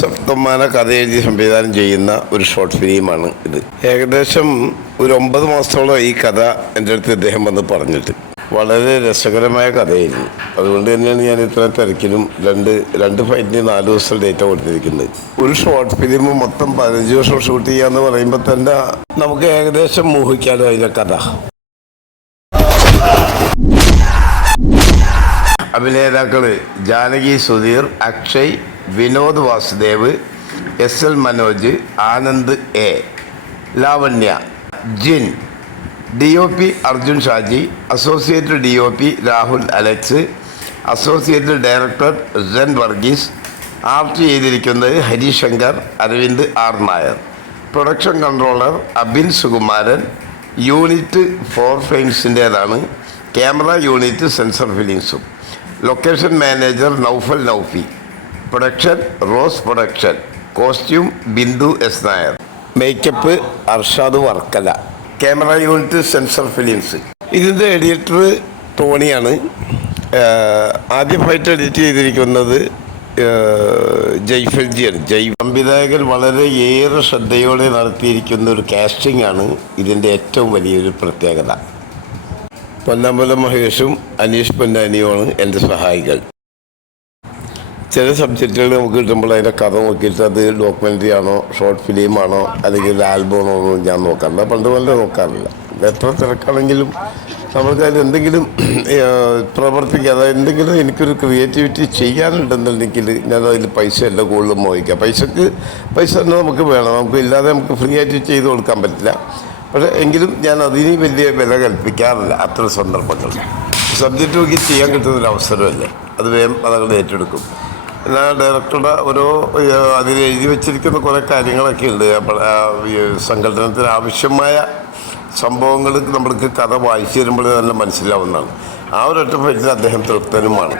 സപ്തമാന കഥ എഴുതി സംവിധാനം ചെയ്യുന്ന ഒരു ഷോർട്ട് ഫിലിമാണ് ഇത്. ഏകദേശം ഒരു 9 മാസത്തോളം ഈ കഥ എൻ്റെ അടുത്ത് ഇദ്ദേഹം വന്ന് പറഞ്ഞിട്ട്. വളരെ രസകരമായ കഥയായിരുന്നു. അതുകൊണ്ട് തന്നെയാണ് ഞാൻ ഇത്ര തിരക്കിലും രണ്ട് ഫൈറ്റിന് 4 ദിവസം ഡേറ്റ് കൊടുത്തിരിക്കുന്നത്. ഒരു ഷോർട്ട് ഫിലിം മൊത്തം 15 ദിവസം ഷൂട്ട് ചെയ്യാന്ന് പറയുമ്പോൾ തന്നെ നമുക്ക് ഏകദേശം ഊഹിക്കാലോ അതിൻ്റെ കഥ. അഭിനേതാക്കള് Janaki Sudheer, Akshay, Vinod Vasudev, SL Manoj, Anand A, Lavanya, Jin, DOP Arjun Shaji, associate DOP Rahul Alex, associate director Sen Varghese, art ചെയ്തിരിക്കുന്നത് Harishankar, Aravind R Nair, production controller Abin Sukumaran, unit 4 ഫ്രെയിംസിൻ്റേതാണ്, ക്യാമറ യൂണിറ്റ് സെൻസർ ഫിലിംസും, location manager Noufal Noufi, production Rose production, costume Bindu S Nair, makeup Arshad Varkala, camera unit Sensor Films. ഇതിൻ്റെ എഡിറ്റർ ടോണിയാണ്. ആദ്യ ഫൈറ്റ് എഡിറ്റ് ചെയ്തിരിക്കുന്നത് ജയ്ഫൽജിയാണ്. സംവിധായകൻ വളരെ ഏറെ ശ്രദ്ധയോടെ നടത്തിയിരിക്കുന്ന ഒരു കാസ്റ്റിംഗ് ആണ് ഇതിൻ്റെ ഏറ്റവും വലിയൊരു പ്രത്യേകത. പൊന്നമ്പലം മഹേഷും അനീഷ് പൊന്നാനിയുമാണ് എൻ്റെ സഹായികൾ. ചില സബ്ജക്റ്റുകൾ നമുക്ക് കിട്ടുമ്പോൾ അതിൻ്റെ കഥ നോക്കിയിട്ട് അത് ഡോക്യുമെൻ്ററി ആണോ ഷോർട്ട് ഫിലിമാണോ അല്ലെങ്കിൽ ഒരു ആൽബമാണോ ഒന്നും ഞാൻ നോക്കാറില്ല. പണ്ട് പോലെ നോക്കാറില്ല. എത്ര തിരക്കാണെങ്കിലും നമുക്കതിൽ എന്തെങ്കിലും പ്രവർത്തിക്കുക, എന്തെങ്കിലും എനിക്കൊരു ക്രിയേറ്റിവിറ്റി ചെയ്യാനുണ്ടെന്നുണ്ടെങ്കിൽ ഞാൻ അതിൽ പൈസ എല്ലാം കൂടുതലും മോഹിക്കുക. പൈസ തന്നെ നമുക്ക് വേണം. നമുക്ക് ഇല്ലാതെ നമുക്ക് ഫ്രീ ആയിട്ട് ചെയ്ത് കൊടുക്കാൻ പറ്റില്ല. പക്ഷേ എങ്കിലും ഞാൻ അതിന് വലിയ വില കൽപ്പിക്കാറില്ല. അത്ര സന്ദർഭങ്ങൾ സബ്ജക്റ്റ് നോക്കി ചെയ്യാൻ കിട്ടുന്നൊരു അവസരമല്ലേ, അത് വേഗം അതങ്ങോട്ട് ഏറ്റെടുക്കും. എന്നാൽ ഡയറക്ടറുടെ ഓരോ അതിൽ എഴുതി വെച്ചിരിക്കുന്ന കുറേ കാര്യങ്ങളൊക്കെ ഉണ്ട്. സങ്കല്പനത്തിന് ആവശ്യമായ സംഭവങ്ങൾ നമ്മൾക്ക് കഥ വായിച്ചു തരുമ്പോൾ തന്നെ മനസ്സിലാവുന്നതാണ്. ആ ഒരൊറ്റ ഫൈറ്റിൽ അദ്ദേഹം തൃപ്തനുമാണ്.